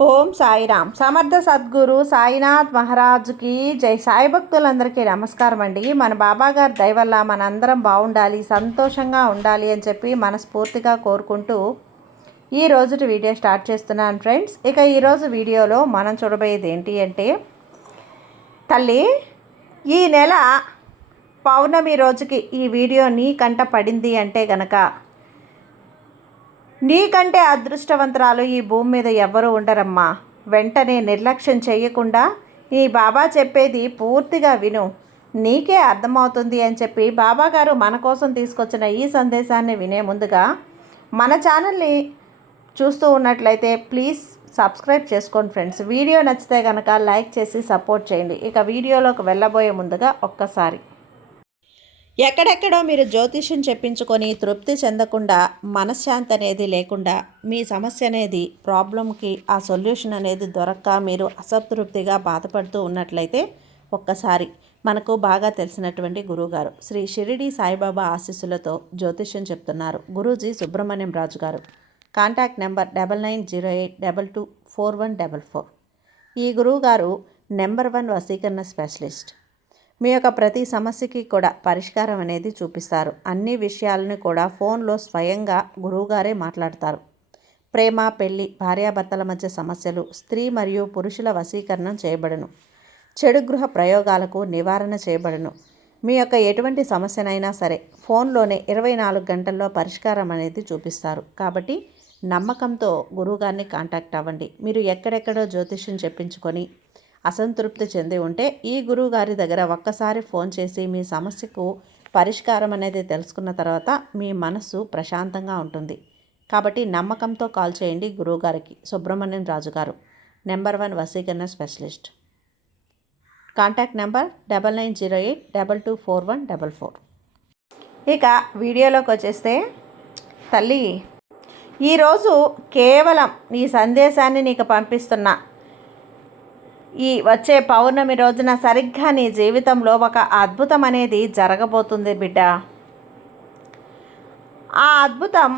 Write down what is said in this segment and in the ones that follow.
ఓం సాయిరామ్. సమర్థ సద్గురు సాయినాథ్ మహారాజుకి జై. సాయి భక్తులందరికీ నమస్కారం అండి. మన బాబాగారి దయ వల్ల మనందరం బాగుండాలి, సంతోషంగా ఉండాలి అని చెప్పి మనస్ఫూర్తిగా కోరుకుంటూ ఈ రోజుటి వీడియో స్టార్ట్ చేస్తున్నాను ఫ్రెండ్స్. ఇక ఈరోజు వీడియోలో మనం చూడబోయేది ఏంటి అంటే, తల్లి ఈ నెల పౌర్ణమి రోజుకి ఈ వీడియో నీ కంట పడింది అంటే గనక నీకంటే అదృష్టవంతురాలు ఈ భూమి మీద ఎవ్వరూ ఉండరమ్మా. వెంటనే నిర్లక్ష్యం చేయకుండా ఈ బాబా చెప్పేది పూర్తిగా విను, నీకే అర్థమవుతుంది అని చెప్పి బాబాగారు మన కోసం తీసుకొచ్చిన ఈ సందేశాన్ని వినే ముందుగా మన ఛానల్ని చూస్తూ ఉన్నట్లయితే ప్లీజ్ సబ్స్క్రైబ్ చేసుకోండి ఫ్రెండ్స్. వీడియో నచ్చితే కనుక లైక్ చేసి సపోర్ట్ చేయండి. ఇక వీడియోలోకి వెళ్ళబోయే ముందుగా ఒక్కసారి, ఎక్కడెక్కడో మీరు జ్యోతిష్యం చెప్పించుకొని తృప్తి చెందకుండా, మనశ్శాంతి అనేది లేకుండా, మీ సమస్య అనేది ప్రాబ్లంకి ఆ సొల్యూషన్ అనేది దొరక్క మీరు అసంతృప్తిగా బాధపడుతూ ఉన్నట్లయితే ఒక్కసారి మనకు బాగా తెలిసినటువంటి గురువుగారు శ్రీ షిరిడి సాయిబాబా ఆశీస్సులతో జ్యోతిష్యం చెప్తున్నారు గురూజీ సుబ్రహ్మణ్యం రాజు గారు. Contact number 9908224144. ఈ గురువుగారు నెంబర్ 1 వశీకరణ స్పెషలిస్ట్. మీ యొక్క ప్రతి సమస్యకి కూడా పరిష్కారం అనేది చూపిస్తారు. అన్ని విషయాలను కూడా ఫోన్లో స్వయంగా గురువుగారే మాట్లాడతారు. ప్రేమ, పెళ్లి, భార్యాభర్తల మధ్య సమస్యలు, స్త్రీ మరియు పురుషుల వశీకరణం చేయబడును. చెడు గృహ ప్రయోగాలకు నివారణ చేయబడును. మీ యొక్క ఎటువంటి సమస్యనైనా సరే ఫోన్లోనే 24 గంటల్లో పరిష్కారం అనేది చూపిస్తారు. కాబట్టి నమ్మకంతో గురువుగారిని కాంటాక్ట్ అవ్వండి. మీరు ఎక్కడెక్కడో జ్యోతిష్యం చెప్పించుకొని అసంతృప్తి చెంది ఉంటే ఈ గురువు గారి దగ్గర ఒక్కసారి ఫోన్ చేసి మీ సమస్యకు పరిష్కారం అనేది తెలుసుకున్న తర్వాత మీ మనసు ప్రశాంతంగా ఉంటుంది. కాబట్టి నమ్మకంతో కాల్ చేయండి గురువుగారికి. సుబ్రహ్మణ్యం రాజు గారు, నెంబర్ 1 వశీకరణ స్పెషలిస్ట్. Contact number 9908224144. ఇక వీడియోలోకి వచ్చేస్తే, తల్లి ఈరోజు కేవలం ఈ సందేశాన్ని నీకు పంపిస్తున్నా. ఈ వచ్చే పౌర్ణమి రోజున సరిగ్గా నీ జీవితంలో ఒక అద్భుతం అనేది జరగబోతుంది బిడ్డ. ఆ అద్భుతం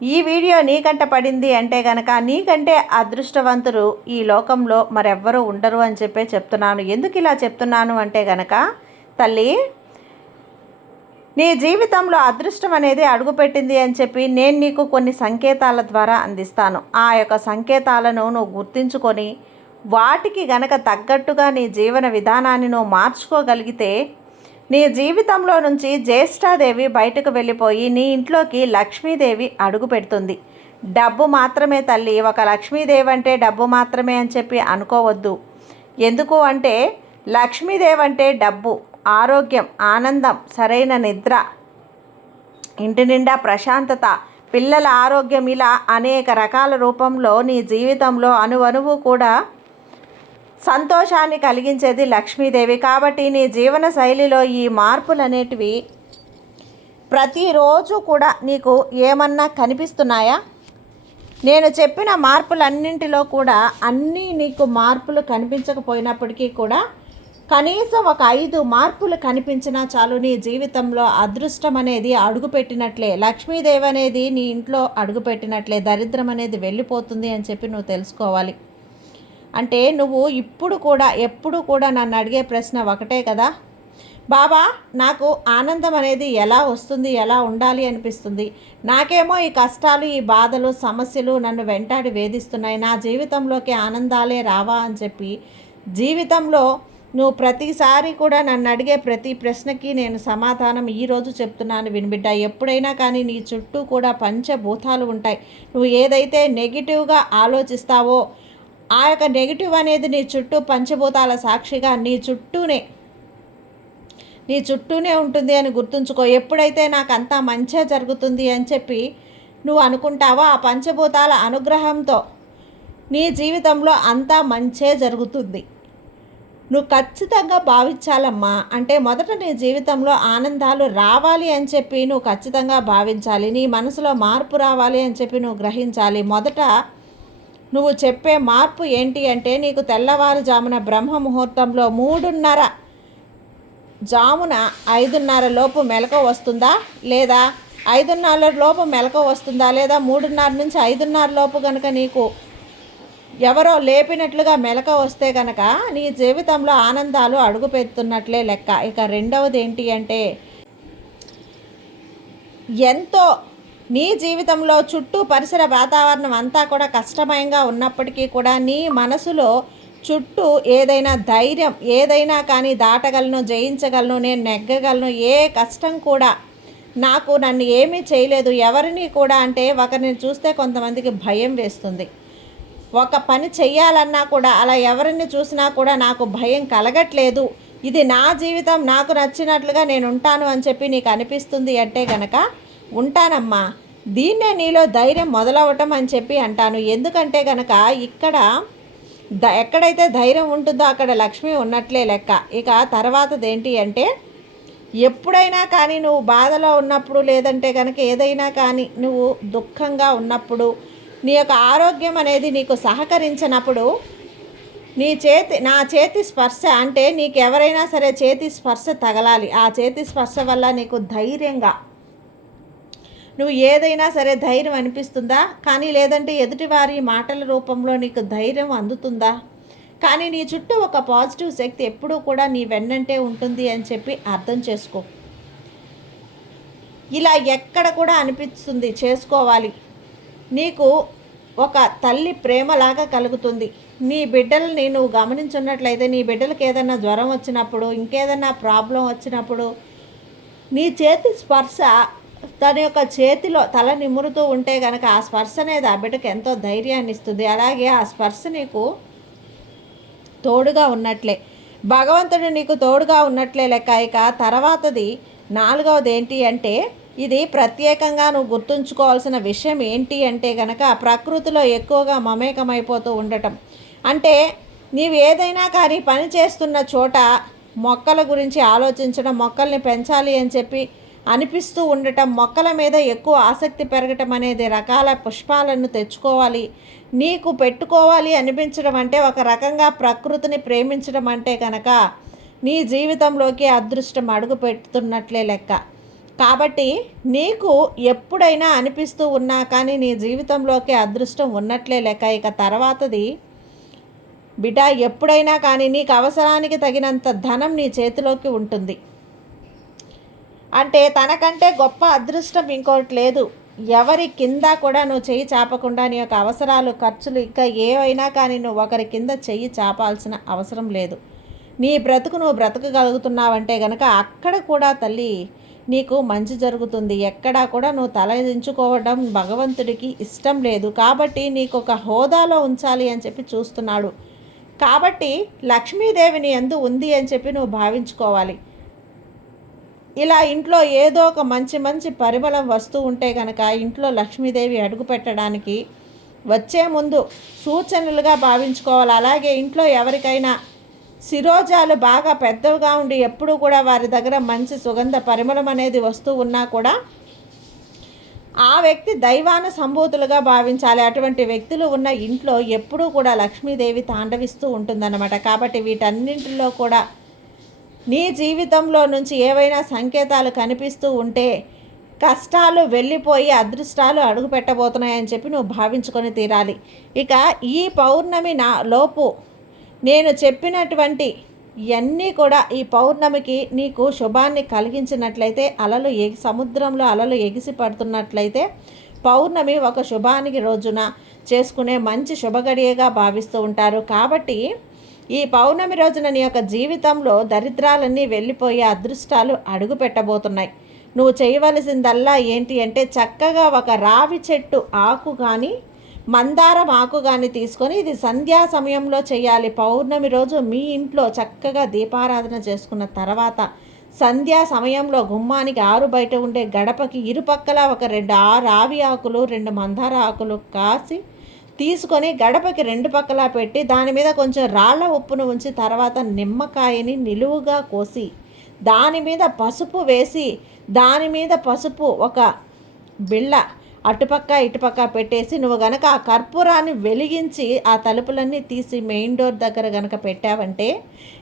ఈ వీడియో నీకంట పడింది అంటే కనుక నీకంటే అదృష్టవంతులు ఈ లోకంలో మరెవ్వరూ ఉండరు అని చెప్పే చెప్తున్నాను. ఎందుకు ఇలా చెప్తున్నాను అంటే కనుక, తల్లి నీ జీవితంలో అదృష్టం అనేది అడుగుపెట్టింది అని చెప్పి నేను నీకు కొన్ని సంకేతాల ద్వారా అందిస్తాను. ఆ యొక్క సంకేతాలను నువ్వు గుర్తించుకొని వాటికి గనక తగ్గట్టుగా నీ జీవన విధానాన్ని నువ్వు మార్చుకోగలిగితే నీ జీవితంలో నుంచి జ్యేష్ఠాదేవి బయటకు వెళ్ళిపోయి నీ ఇంట్లోకి లక్ష్మీదేవి అడుగు పెడుతుంది. డబ్బు మాత్రమే తల్లి, ఒక లక్ష్మీదేవి అంటే డబ్బు మాత్రమే అని చెప్పి అనుకోవద్దు. ఎందుకు అంటే లక్ష్మీదేవి అంటే డబ్బు, ఆరోగ్యం, ఆనందం, సరైన నిద్ర, ఇంటి నిండా ప్రశాంతత, పిల్లల ఆరోగ్యం, ఇలా అనేక రకాల రూపంలో నీ జీవితంలో అణువణువు కూడా సంతోషాన్ని కలిగించేది లక్ష్మీదేవి. కాబట్టి నీ జీవన శైలిలో ఈ మార్పులు అనేటివి ప్రతిరోజు కూడా నీకు ఏమన్నా కనిపిస్తున్నాయా? నేను చెప్పిన మార్పులన్నింటిలో కూడా అన్నీ నీకు మార్పులు కనిపించకపోయినప్పటికీ కూడా కనీసం ఒక 5 మార్పులు కనిపించినా చాలు, నీ జీవితంలో అదృష్టం అనేది అడుగుపెట్టినట్లే, లక్ష్మీదేవి అనేది నీ ఇంట్లో అడుగుపెట్టినట్లే, దరిద్రం అనేది వెళ్ళిపోతుంది అని చెప్పి నువ్వు తెలుసుకోవాలి. అంటే నువ్వు ఎప్పుడు కూడా నన్ను అడిగే ప్రశ్న ఒకటే కదా, బాబా నాకు ఆనందం అనేది ఎలా వస్తుంది, ఎలా ఉండాలి అనిపిస్తుంది, నాకేమో ఈ కష్టాలు, ఈ బాధలు, సమస్యలు నన్ను వెంటాడి వేధిస్తున్నాయి, నా జీవితంలోకి ఆనందాలే రావా అని చెప్పి జీవితంలో నువ్వు ప్రతిసారి కూడా నన్ను అడిగే ప్రతి ప్రశ్నకి నేను సమాధానం ఈరోజు చెప్తున్నాను వినిబిడ్డ. ఎప్పుడైనా కానీ నీ చుట్టూ కూడా పంచభూతాలు ఉంటాయి. నువ్వు ఏదైతే నెగిటివ్గా ఆలోచిస్తావో ఆ యొక్క నెగిటివ్ అనేది నీ చుట్టూ పంచభూతాల సాక్షిగా నీ చుట్టూనే ఉంటుంది అని గుర్తుంచుకో. ఎప్పుడైతే నాకు అంతా మంచే జరుగుతుంది అని చెప్పి నువ్వు అనుకుంటావో ఆ పంచభూతాల అనుగ్రహంతో నీ జీవితంలో అంతా మంచే జరుగుతుంది. నువ్వు ఖచ్చితంగా భావించాలమ్మా. అంటే మొదట నీ జీవితంలో ఆనందాలు రావాలి అని చెప్పి నువ్వు ఖచ్చితంగా భావించాలి. నీ మనసులో మార్పు రావాలి అని చెప్పి నువ్వు గ్రహించాలి. మొదట నువ్వు చెప్పే మార్పు ఏంటి అంటే, నీకు తెల్లవారుజామున బ్రహ్మ ముహూర్తంలో 3:30 జామున 5:30 లోపు మెలకువ వస్తుందా, లేదా 5:30 లోపు మెలకువ వస్తుందా, లేదా 3:30 నుంచి 5:30 లోపు కనుక నీకు ఎవరో లేపినట్లుగా మెలక వస్తే కనుక నీ జీవితంలో ఆనందాలు అడుగుపెడుతున్నట్లే లెక్క. ఇక రెండవది ఏంటి అంటే, ఎంతో నీ జీవితంలో చుట్టూ పరిసర వాతావరణం అంతా కూడా కష్టమయంగా ఉన్నప్పటికీ కూడా నీ మనసులో చుట్టూ ఏదైనా ధైర్యం, ఏదైనా కానీ దాటగలను, జయించగలను, నేను నెగ్గగలను, ఏ కష్టం కూడా నన్ను ఏమీ చేయలేదు, ఎవరిని కూడా అంటే ఒకరిని చూస్తే కొంతమందికి భయం వేస్తుంది. ఒక పని చెయ్యాలన్నా కూడా అలా ఎవరిని చూసినా కూడా నాకు భయం కలగట్లేదు, ఇది నా జీవితం, నాకు నచ్చినట్లుగా నేను ఉంటాను అని చెప్పి నీకు అనిపిస్తుంది అంటే గనక, ఉంటానమ్మా, దీన్నే నీలో ధైర్యం మొదలవటం అని చెప్పి అంటాను. ఎందుకంటే గనక ఇక్కడ ఎక్కడైతే ధైర్యం ఉంటుందో అక్కడ లక్ష్మి ఉన్నట్లే లెక్క. ఇక తర్వాతది ఏంటి అంటే, ఎప్పుడైనా కానీ నువ్వు బాధలో ఉన్నప్పుడు, లేదంటే కనుక ఏదైనా కానీ నువ్వు దుఃఖంగా ఉన్నప్పుడు, నీ యొక్క ఆరోగ్యం అనేది నీకు సహకరించినప్పుడు నా చేతి స్పర్శ అంటే నీకు ఎవరైనా సరే చేతి స్పర్శ తగలాలి. ఆ చేతి స్పర్శ వల్ల నీకు ధైర్యంగా నువ్వు ఏదైనా సరే ధైర్యం అనిపిస్తుందా? కానీ లేదంటే ఎదుటివారి మాటల రూపంలో నీకు ధైర్యం అందుతుందా? కానీ నీ చుట్టూ ఒక పాజిటివ్ శక్తి ఎప్పుడూ కూడా నీ వెన్నంటే ఉంటుంది అని చెప్పి అర్థం చేసుకో. ఇలా ఎక్కడ కూడా అనిపిస్తుంది చేసుకోవాలి. నీకు ఒక తల్లి ప్రేమలాగా కలుగుతుంది. నీ బిడ్డల్ని నువ్వు గమనించున్నట్లయితే, నీ బిడ్డలకి ఏదైనా జ్వరం వచ్చినప్పుడు, ఇంకేదైనా ప్రాబ్లం వచ్చినప్పుడు, నీ చేతి స్పర్శ తన యొక్క చేతిలో తల నిమురుతూ ఉంటే కనుక ఆ స్పర్శ అనేది ఆ బిడ్డకి ఎంతో ధైర్యాన్ని ఇస్తుంది. అలాగే ఆ స్పర్శ నీకు తోడుగా ఉన్నట్లే, భగవంతుడు నీకు తోడుగా ఉన్నట్లే లెక్క. ఇక తర్వాతది నాలుగవది ఏంటి అంటే, ఇది ప్రత్యేకంగా నువ్వు గుర్తుంచుకోవాల్సిన విషయం ఏంటి అంటే కనుక, ప్రకృతిలో ఎక్కువగా మమేకమైపోతూ ఉండటం. అంటే నీవు ఏదైనా కానీ పని చేస్తున్న చోట మొక్కల గురించి ఆలోచించడం, మొక్కల్ని పెంచాలి అని చెప్పి అనిపిస్తూ ఉండటం, మొక్కల మీద ఎక్కువ ఆసక్తి పెరగటం అనేది, రకాల పుష్పాలను తెచ్చుకోవాలి, నీకు పెట్టుకోవాలి అనిపించడం అంటే ఒక రకంగా ప్రకృతిని ప్రేమించడం అంటే కనుక నీ జీవితంలోకి అదృష్టం అడుగు పెడుతున్నట్లే లెక్క. కాబట్టి నీకు ఎప్పుడైనా అనిపిస్తూ ఉన్నా కానీ నీ జీవితంలోకి అదృష్టం ఉన్నట్లే లెక్క. ఇక తర్వాతది బిడ్డ, ఎప్పుడైనా కానీ నీకు అవసరానికి తగినంత ధనం నీ చేతిలోకి ఉంటుంది. అంటే తనకంటే గొప్ప అదృష్టం ఇంకోటి లేదు. ఎవరి కింద కూడా నువ్వు చెయ్యి చాపకుండా నీ యొక్క అవసరాలు, ఖర్చులు ఇంకా ఏవైనా కానీ నువ్వు ఒకరి కింద చెయ్యి చాపాల్సిన అవసరం లేదు. నీ బ్రతుకు నువ్వు బ్రతకగలుగుతున్నావంటే కనుక అక్కడ కూడా తల్లి నీకు మంచి జరుగుతుంది. ఎక్కడా కూడా నువ్వు తలదించుకోవడం భగవంతుడికి ఇష్టం లేదు. కాబట్టి నీకు ఒక హోదాలో ఉంచాలి అని చెప్పి చూస్తున్నాడు. కాబట్టి లక్ష్మీదేవిని యందు ఉంది అని చెప్పి నువ్వు భావించుకోవాలి. ఇలా ఇంట్లో ఏదో ఒక మంచి పరిమళం వస్తూ ఉంటే కనుక ఇంట్లో లక్ష్మీదేవి అడుగు పెట్టడానికి వచ్చే ముందు సూచనలుగా భావించుకోవాలి. అలాగే ఇంట్లో ఎవరికైనా శిరోజాలు బాగా పెద్దవిగా ఉండి ఎప్పుడూ కూడా వారి దగ్గర మంచి సుగంధ పరిమళం అనేది వస్తూ ఉన్నా కూడా ఆ వ్యక్తి దైవాన సంభూతులుగా భావించాలి. అటువంటి వ్యక్తులు ఉన్న ఇంట్లో ఎప్పుడూ కూడా లక్ష్మీదేవి తాండవిస్తూ ఉంటుందన్నమాట. కాబట్టి వీటన్నింటిలో కూడా నీ జీవితంలో నుంచి ఏవైనా సంకేతాలు కనిపిస్తూ ఉంటే కష్టాలు వెళ్ళిపోయి అదృష్టాలు అడుగు పెట్టబోతున్నాయని చెప్పి నువ్వు భావించుకొని తీరాలి. ఇక ఈ పౌర్ణమి లోపు నేను చెప్పినటువంటి ఇవన్నీ కూడా ఈ పౌర్ణమికి నీకు శుభాన్ని కలిగించినట్లయితే, సముద్రంలో అలలు ఎగిసి పడుతున్నట్లయితే పౌర్ణమి ఒక శుభానికి రోజున చేసుకునే మంచి శుభగడియగా భావిస్తూ ఉంటారు. కాబట్టి ఈ పౌర్ణమి రోజున నీ యొక్క జీవితంలో దరిద్రాలన్నీ వెళ్ళిపోయే అదృష్టాలు అడుగు పెట్టబోతున్నాయి. నువ్వు చేయవలసిందల్లా ఏంటి అంటే, చక్కగా ఒక రావి చెట్టు ఆకు కానీ మందారం ఆకు కానీ తీసుకొని, ఇది సంధ్యా సమయంలో చేయాలి. పౌర్ణమి రోజు మీ ఇంట్లో చక్కగా దీపారాధన చేసుకున్న తర్వాత సంధ్యా సమయంలో గుమ్మానికి ఆరు బయట ఉండే గడపకి ఇరుపక్కల ఒక 2 రావి ఆకులు 2 మందార ఆకులు కాసి తీసుకొని గడపకి 2 పక్కలా పెట్టి దాని మీద కొంచెం రాళ్ళ ఉప్పును ఉంచి తర్వాత నిమ్మకాయని నిలువుగా కోసి దాని మీద పసుపు వేసి దాని మీద పసుపు ఒక బిళ్ళ అటుపక్క ఇటుపక్క పెట్టేసి నువ్వు గనక ఆ కర్పూరాన్ని వెలిగించి ఆ తలుపులన్నీ తీసి మెయిన్ డోర్ దగ్గర గనక పెట్టావంటే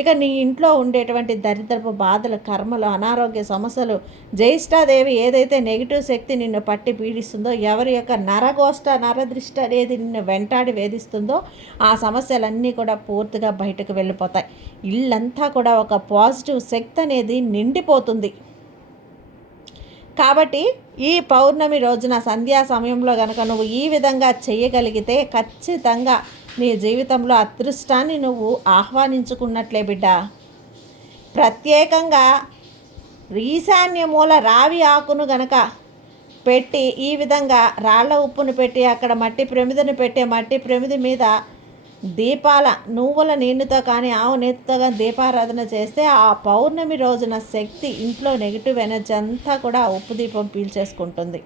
ఇక నీ ఇంట్లో ఉండేటువంటి దరిద్రపు బాధలు, కర్మలు, అనారోగ్య సమస్యలు, జ్యేష్ఠాదేవి ఏదైతే నెగిటివ్ శక్తి నిన్ను పట్టి పీడిస్తుందో, ఎవరి యొక్క నరగోష్ట నరదృష్టి అనేది నిన్ను వెంటాడి వేధిస్తుందో ఆ సమస్యలన్నీ కూడా పూర్తిగా బయటకు వెళ్ళిపోతాయి. ఇల్లంతా కూడా ఒక పాజిటివ్ శక్తి అనేది నిండిపోతుంది. కాబట్టి ఈ పౌర్ణమి రోజున సంధ్యా సమయంలో కనుక నువ్వు ఈ విధంగా చేయగలిగితే ఖచ్చితంగా నీ జీవితంలో అదృష్టాన్ని నువ్వు ఆహ్వానించుకున్నట్లే బిడ్డ. ప్రత్యేకంగా ఈశాన్య మూల రావి ఆకును గనక పెట్టి ఈ విధంగా రాళ్ళ ఉప్పును పెట్టి అక్కడ మట్టి ప్రమిదను పెట్టి మట్టి ప్రమిది మీద దీపాల నువ్వుల నీళ్ళతో కానీ ఆవు నేతితో కానీ దీపారాధన చేస్తే ఆ పౌర్ణమి రోజున శక్తి ఇంట్లో నెగిటివ్ ఎనర్జీ అంతా కూడా ఆ ఉప్పు దీపం పీల్చేసుకుంటుంది.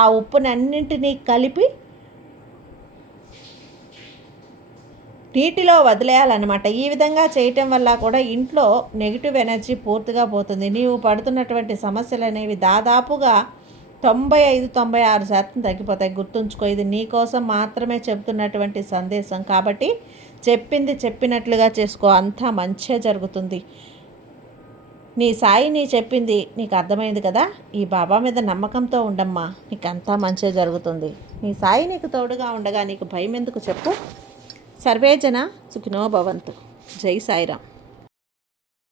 ఆ ఉప్పునన్నింటినీ కలిపి నీటిలో వదిలేయాలన్నమాట. ఈ విధంగా చేయటం వల్ల కూడా ఇంట్లో నెగిటివ్ ఎనర్జీ పూర్తిగా పోతుంది. నీవు పడుతున్నటువంటి సమస్యలు అనేవి దాదాపుగా 95-96% తగ్గిపోతాయి. గుర్తుంచుకో, ఇది నీ కోసం మాత్రమే చెప్తున్నటువంటి సందేశం కాబట్టి చెప్పింది చెప్పినట్లుగా చేసుకో, అంతా మంచే జరుగుతుంది. నీ సాయి నీ చెప్పింది నీకు అర్థమైంది కదా. ఈ బాబా మీద నమ్మకంతో ఉండమ్మా, నీకు అంతా మంచే జరుగుతుంది. నీ సాయి నీకు తోడుగా ఉండగా నీకు భయం ఎందుకు చెప్పు. సర్వేజన సుఖినో భవంతు. జై సాయిరామ్.